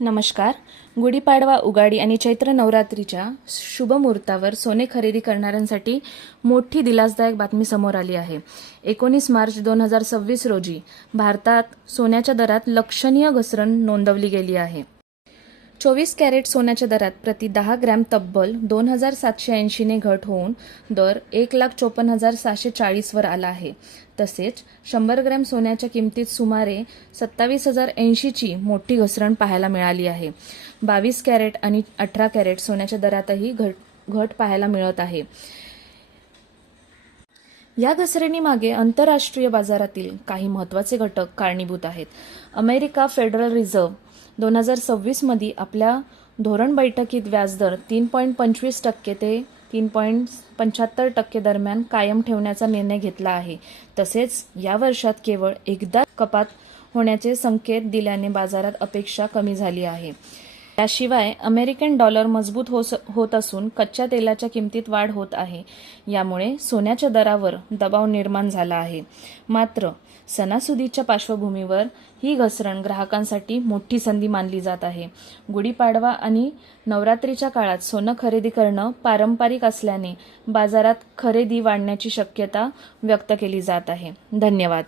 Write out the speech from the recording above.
नमस्कार. गुढीपाडवा, उगाडी आणि चैत्र नवरात्रीच्या शुभ मुहूर्तावर सोने खरेदी करणाऱ्यांसाठी मोठी दिलासदायक बातमी समोर आली आहे. 19 मार्च 2026 रोजी भारतात सोन्याच्या दरात लक्षणीय घसरण नोंदवली गेली आहे. 24 कॅरेट सोन्याच्या दरात प्रति 10 ग्रॅम तब्बल 2,780 ने घट होऊन दर 1,54,740 वर आला आहे. तसेच 100 ग्रॅम सोन्याच्या किमतीत सुमारे 27,080 ची मोठी घसरण पाहायला मिळाली आहे. 22 कॅरेट आणि 18 कॅरेट सोन्याच्या दरातही घट पाहायला मिळत आहे. या घसरणीमागे आंतरराष्ट्रीय बाजारातील काही महत्त्वाचे घटक कारणीभूत आहेत. अमेरिका फेडरल रिझर्व्ह 2026 मध्ये आपल्या धोरण बैठकीत व्याजदर 3.25% ते 3.75% दरम्यान कायम ठेवण्याचा निर्णय घेतला आहे. तसेच या वर्षात केवळ एकदा कपात होण्याचे संकेत दिल्याने बाजारात अपेक्षा कमी झाली आहे. याशिवाय अमेरिकन डॉलर मजबूत होत असून कच्च्या तेलाच्या किमतीत वाढ होत आहे. यामुळे सोन्याच्या दरावर दबाव निर्माण झाला आहे. मात्र सणासुदीच्या पार्श्वभूमीवर ही घसरण ग्राहकांसाठी मोठी संधी मानली जात आहे. गुढीपाडवा आणि नवरात्रीच्या काळात सोनं खरेदी करणं पारंपरिक असल्याने बाजारात खरेदी वाढण्याची शक्यता व्यक्त केली जात आहे. धन्यवाद.